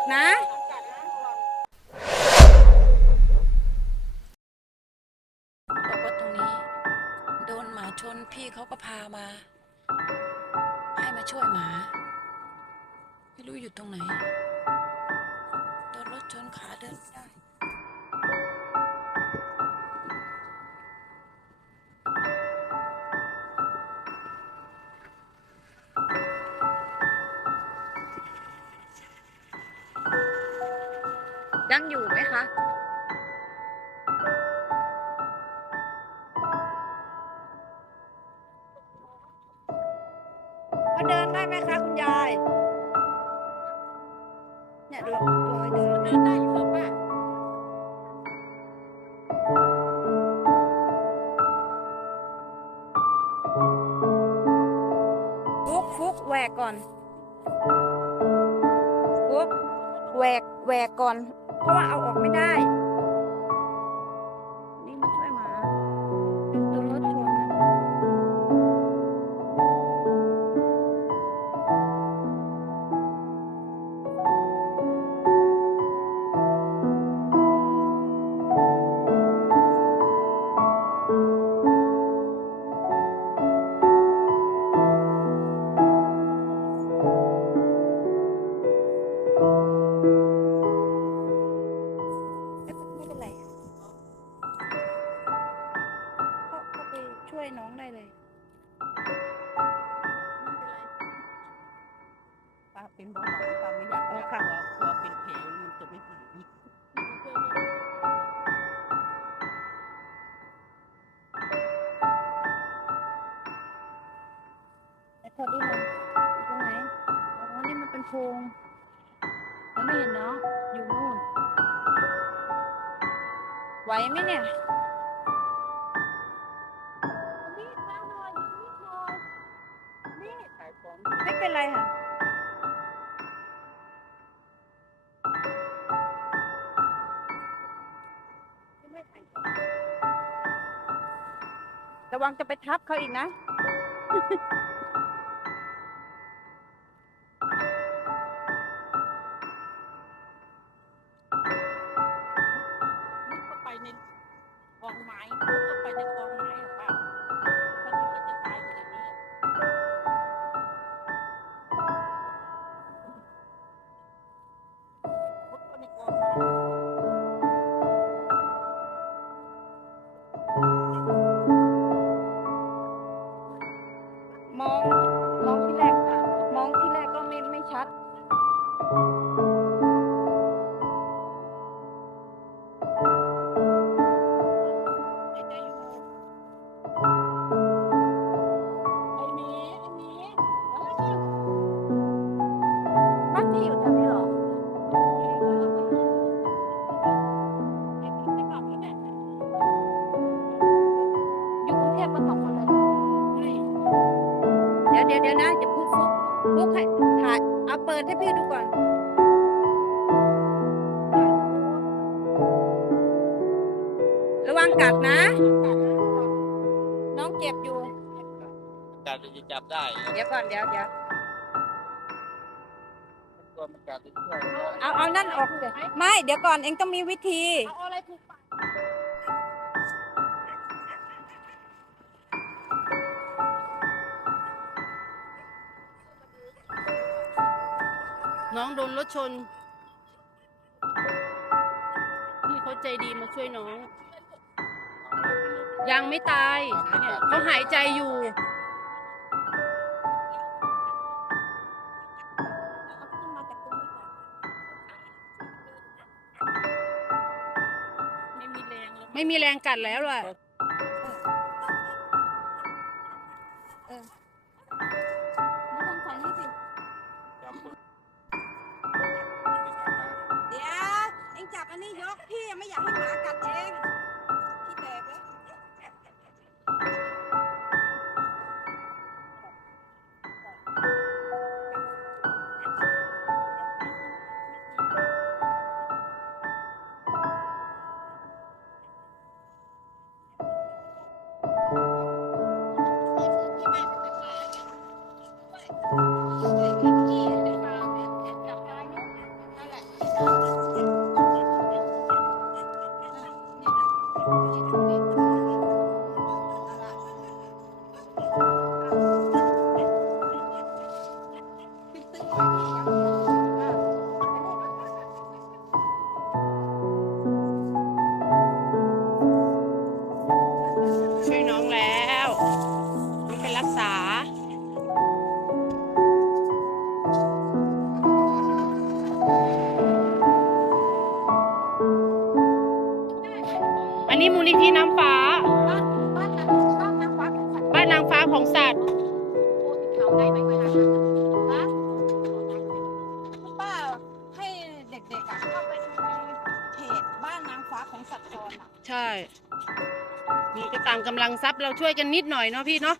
ดนะบอกว่าตรงนี้ โดนหมาชนพี่เขาก็พามา ให้มาช่วยหมา ไม่รู้อยู่ตรงไหน ยังอยู่ไหมคะเขาเดินได้ไหมคะคุณยาย เนี่ยรอยเดินเดินได้อยู่หรอป้าฟุกฟุกแหวกก่อนฟุกแหวกแหวกก่อน เพราะว่าเอาออกไม่ได้ เป็นเบาหวานป้าไม่อยากจะกลัวกลัวเป็นแผลมันจะไม่หายไอ้พอดีมันอยู่ตรงไหนอ๋อนี่มันเป็นโพรงแล้วไม่เห็นเนาะอยู่นู่นไหวไหมเนี่ยขายของไม่เป็นไรค่ะ ระวังจะไปทับเขาอีกนะ เดี๋ยวเดี๋ยวนะจะพูดฟุกฟุกให้ ปิดให้พี่ดูก่อน ระวังกัดนะ น้องเจ็บอยู่การจะจับได้ เดี๋ยวก่อนเดี๋ยวเดี๋ยวตัวมันการจะช่วยได้เอาเอานั่นออกเลยไม่ เดี๋ยวก่อนเองต้องมีวิธี เอาอะไรผูก น้องโดนรถชน พี่เขาใจดีมาช่วยน้อง ยังไม่ตายเขาหายใจอยู่ไม่มีแรงแล้วไม่มีแรงกัดแล้วล่ะ Thank you. นนี้มูลนิธิน้ำฟ้า บ้านนางฟ้าของสัตว์คุณป้าให้เด็กๆอะเข้าไปดูในเพจบ้านนางฟ้าของสัตว์จรอะ ใช่ นี่ก็ต่างกำลังทรัพย์เราช่วยกันนิดหน่อยเนาะพี่เนาะ